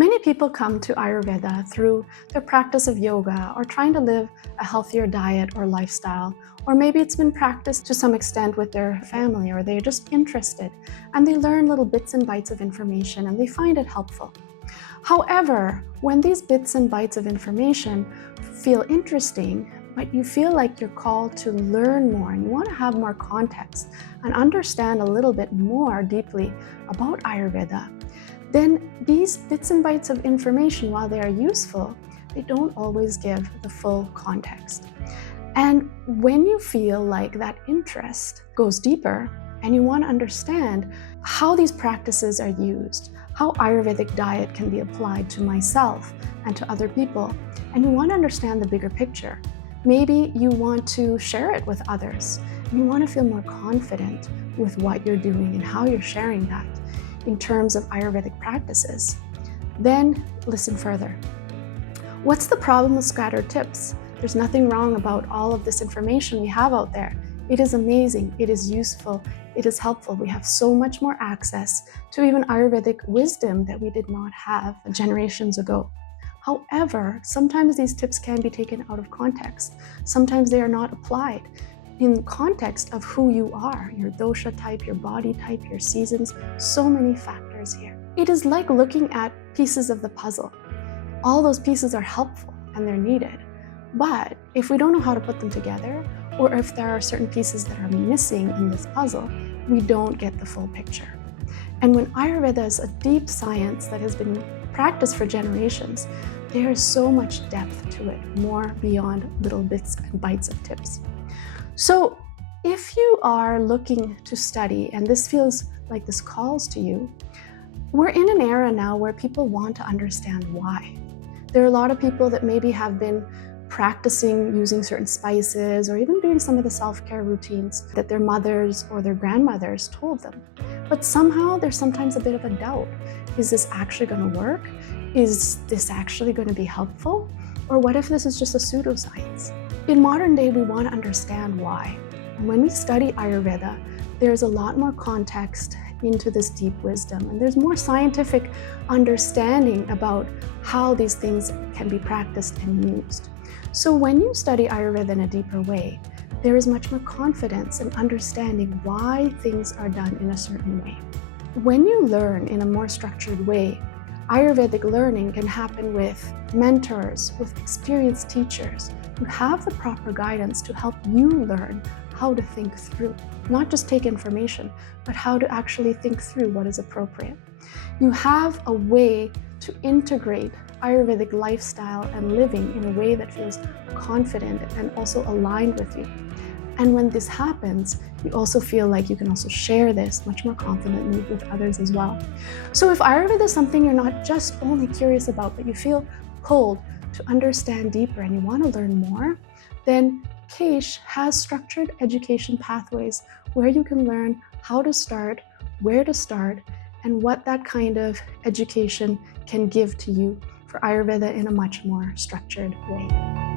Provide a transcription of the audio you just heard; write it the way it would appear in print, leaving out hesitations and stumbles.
Many people come to Ayurveda through their practice of yoga or trying to live a healthier diet or lifestyle, or maybe it's been practiced to some extent with their family, or they're just interested and they learn little bits and bites of information and they find it helpful. However, when these bits and bites of information feel interesting, but you feel like you're called to learn more and you want to have more context and understand a little bit more deeply about Ayurveda, then these bits and bites of information, while they are useful, they don't always give the full context. And when you feel like that interest goes deeper and you want to understand how these practices are used, how Ayurvedic diet can be applied to myself and to other people, and you want to understand the bigger picture, maybe you want to share it with others, and you want to feel more confident with what you're doing and how you're sharing that in terms of Ayurvedic practices, then listen further. What's the problem with scattered tips? There's nothing wrong about all of this information we have out there. It is amazing, it is useful, it is helpful. We have so much more access to even Ayurvedic wisdom that we did not have generations ago. However, sometimes these tips can be taken out of context. Sometimes they are not applied in context of who you are, your dosha type, your body type, your seasons, so many factors here. It is like looking at pieces of the puzzle. All those pieces are helpful and they're needed. But if we don't know how to put them together, or if there are certain pieces that are missing in this puzzle, we don't get the full picture. And when Ayurveda is a deep science that has been practiced for generations, there is so much depth to it, more beyond little bits and bites of tips. So if you are looking to study, and this feels like this calls to you, we're in an era now where people want to understand why. There are a lot of people that maybe have been practicing using certain spices or even doing some of the self-care routines that their mothers or their grandmothers told them. But somehow there's sometimes a bit of a doubt. Is this actually going to work? Is this actually going to be helpful? Or what if this is just a pseudoscience? In modern day, we want to understand why. And when we study Ayurveda, there's a lot more context into this deep wisdom, and there's more scientific understanding about how these things can be practiced and used. So when you study Ayurveda in a deeper way, there is much more confidence in understanding why things are done in a certain way. When you learn in a more structured way, Ayurvedic learning can happen with mentors, with experienced teachers who have the proper guidance to help you learn how to think through, not just take information, but how to actually think through what is appropriate. You have a way to integrate Ayurvedic lifestyle and living in a way that feels confident and also aligned with you. And when this happens, you also feel like you can also share this much more confidently with others as well. So if Ayurveda is something you're not just only curious about, but you feel pulled to understand deeper and you want to learn more, then CAISH has structured education pathways where you can learn how to start, where to start, and what that kind of education can give to you for Ayurveda in a much more structured way.